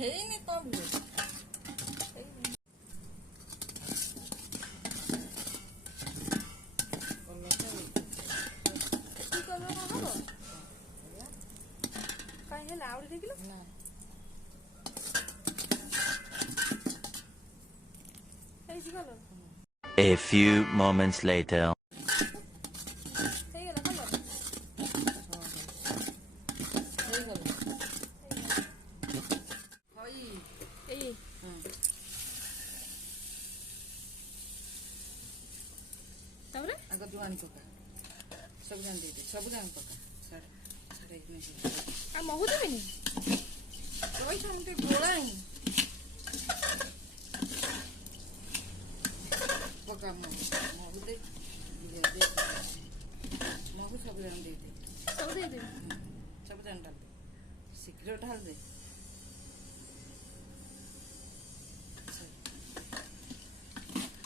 ହେଇନି କଣ ବି କାଇଁ ହେଲା ଆଉରି ଦେଖିଲ ନା ହେଇଛି colour A few moments later. ହେଇଗଲା କଲର ହେଇଗଲା ହଇ ଏଇ ତାପରେ ଆଗ ଜୁଆଣି ପକା ସବୁ ଜାଣି ଦେଇଦେ ସବୁ ଜାଣି ପକା ଆଉ ମହୁ ଦେବେନି ପଇସା ଟିକେ ଗୋଳା ହିଁ ପକା ମହୁ ଦେ ମହୁ ସବୁ ଜାଣି ଦେଇଦେ ସବୁ ଦେଇଦେବି ସବୁ ଜାଣି ଢାଲ ଦେ ଶୀଘ୍ର ଢାଲ ଦେ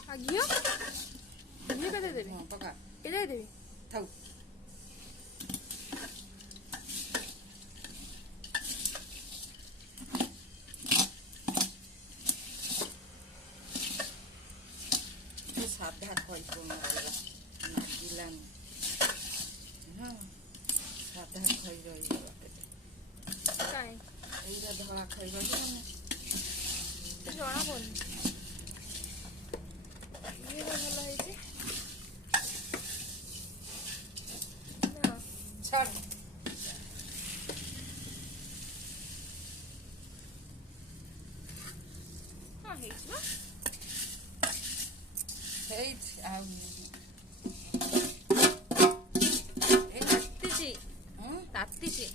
ଆଉ ଘିଅ ଘିଅ କେତେ ଦେବି ହଁ ପକା କେତେ ଦେବି ଥାଉ ସାଧା ଖଇ କଣ ରହିବ ନାଗିଲାନି ହଁ ସାଧା ଖଇ ରହିବ କାଇଁ ଏଇଟା ଧଳା ଖଇ ରହିବ ନା ଜଣା ପଡୁନି ଇଏ ଭଲ ହେଇଛି ଛାଡ଼ ହଁ ହେଇଛି ବା ହେଇଛି ଆଉ ତାତିଛି ତାତିଛି